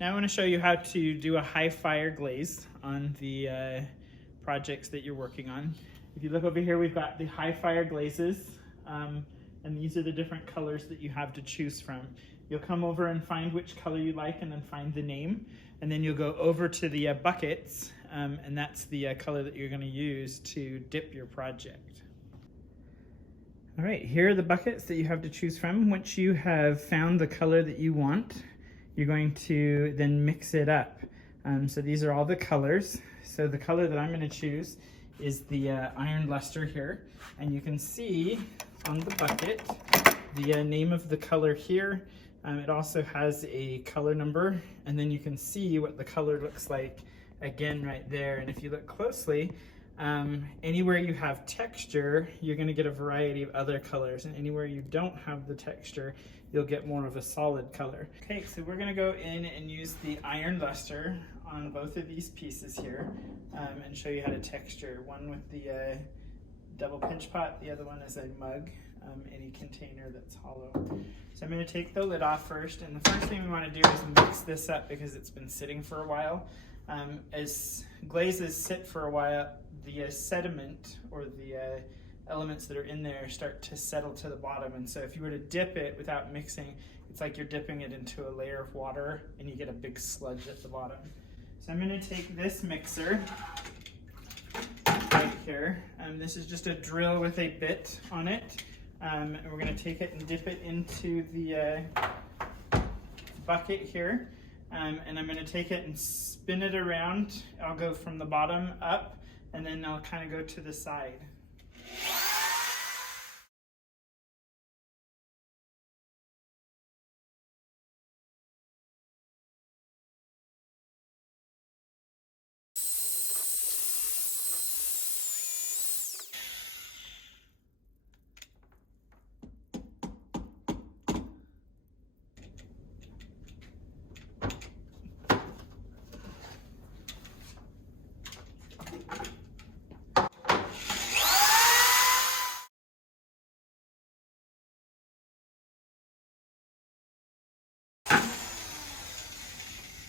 Now I want to show you how to do a high fire glaze on the projects that you're working on. If you look over here, we've got the high fire glazes, and these are the different colors that you have to choose from. You'll come over and find which color you like and then find the name, and then you'll go over to the buckets, and that's the color that you're going to use to dip your project. All right, here are the buckets that you have to choose from. Once you have found the color that you want, you're going to then mix it up. So these are all the colors. So the color that I'm going to choose is the iron luster here. And you can see on the bucket the name of the color here. It also has a color number, and then you can see what the color looks like again right there. And if you look closely, anywhere you have texture, you're going to get a variety of other colors, and anywhere you don't have the texture, you'll get more of a solid color. Okay, so we're going to go in and use the iron luster on both of these pieces here, and show you how to texture. One with the double pinch pot, the other one is a mug, any container that's hollow. So I'm going to take the lid off first, and the first thing we want to do is mix this up because it's been sitting for a while. As glazes sit for a while, the sediment or the elements that are in there start to settle to the bottom, and so if you were to dip it without mixing, it's like you're dipping it into a layer of water and you get a big sludge at the bottom. So I'm going to take this mixer right here, this is just a drill with a bit on it, and we're going to take it and dip it into the bucket here, and I'm going to take it and spin it around. I'll go from the bottom up, and then I'll kind of go to the side.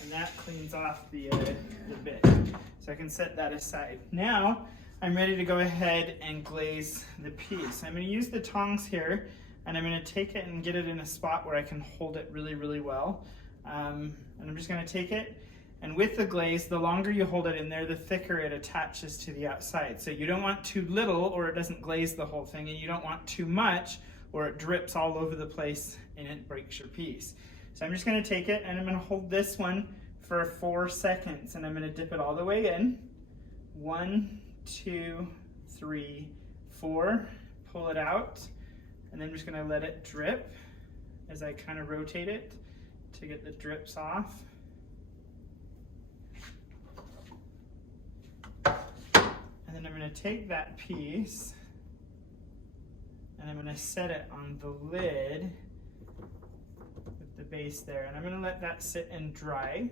And that cleans off the bit. So I can set that aside. Now I'm ready to go ahead and glaze the piece. I'm going to use the tongs here, and I'm going to take it and get it in a spot where I can hold it really, really well. And I'm just going to take it, and with the glaze, the longer you hold it in there, the thicker it attaches to the outside. So you don't want too little or it doesn't glaze the whole thing, and you don't want too much or it drips all over the place and it breaks your piece. So I'm just going to take it and I'm going to hold this one for 4 seconds, and I'm going to dip it all the way in. 1, 2, 3, 4. Pull it out, and then I'm just going to let it drip as I kind of rotate it to get the drips off. And then I'm going to take that piece and I'm going to set it on the lid with the base there, and I'm going to let that sit and dry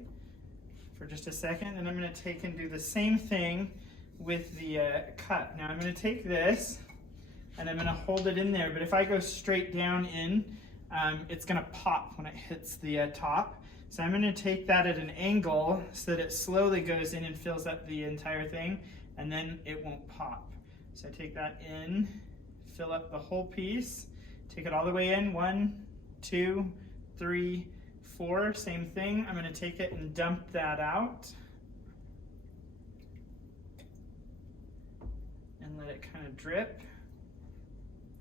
for just a second, and I'm going to take and do the same thing with the cup. Now I'm going to take this and I'm going to hold it in there, but if I go straight down in, it's going to pop when it hits the top. So I'm going to take that at an angle so that it slowly goes in and fills up the entire thing, and then it won't pop. So I take that in, fill up the whole piece, take it all the way in. 1, 2, 3, 4, same thing. I'm going to take it and dump that out and let it kind of drip.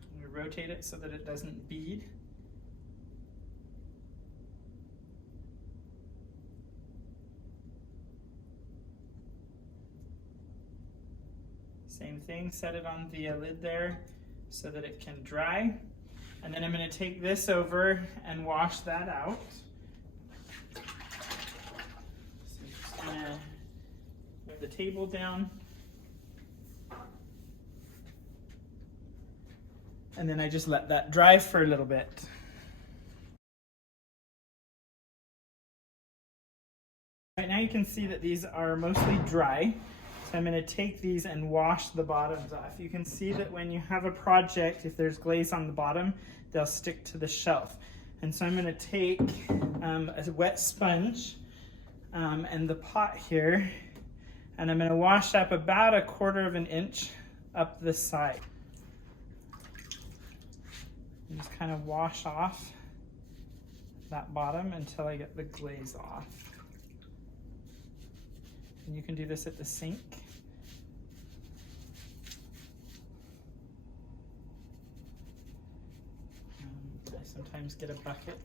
I'm going to rotate it so that it doesn't bead. Same thing, set it on the lid there so that it can dry. And then I'm going to take this over and wash that out. So I'm just going to put the table down. And then I just let that dry for a little bit. Right now you can see that these are mostly dry. So I'm going to take these and wash the bottoms off. You can see that when you have a project, if there's glaze on the bottom, they'll stick to the shelf. And so I'm going to take a wet sponge and the pot here, and I'm going to wash up about 1/4 of an inch up the side. And just kind of wash off that bottom until I get the glaze off. And you can do this at the sink. I sometimes get a bucket.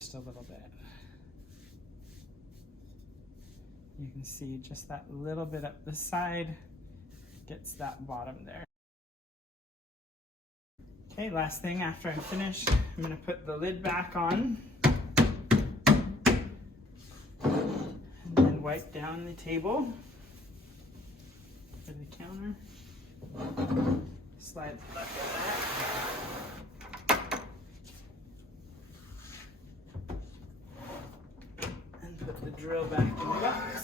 Just a little bit. You can see just that little bit up the side gets that bottom there. Okay, last thing after I finish, I'm going to put the lid back on and then wipe down the table or the counter. Slide the bucket back. And put the drill back in the box.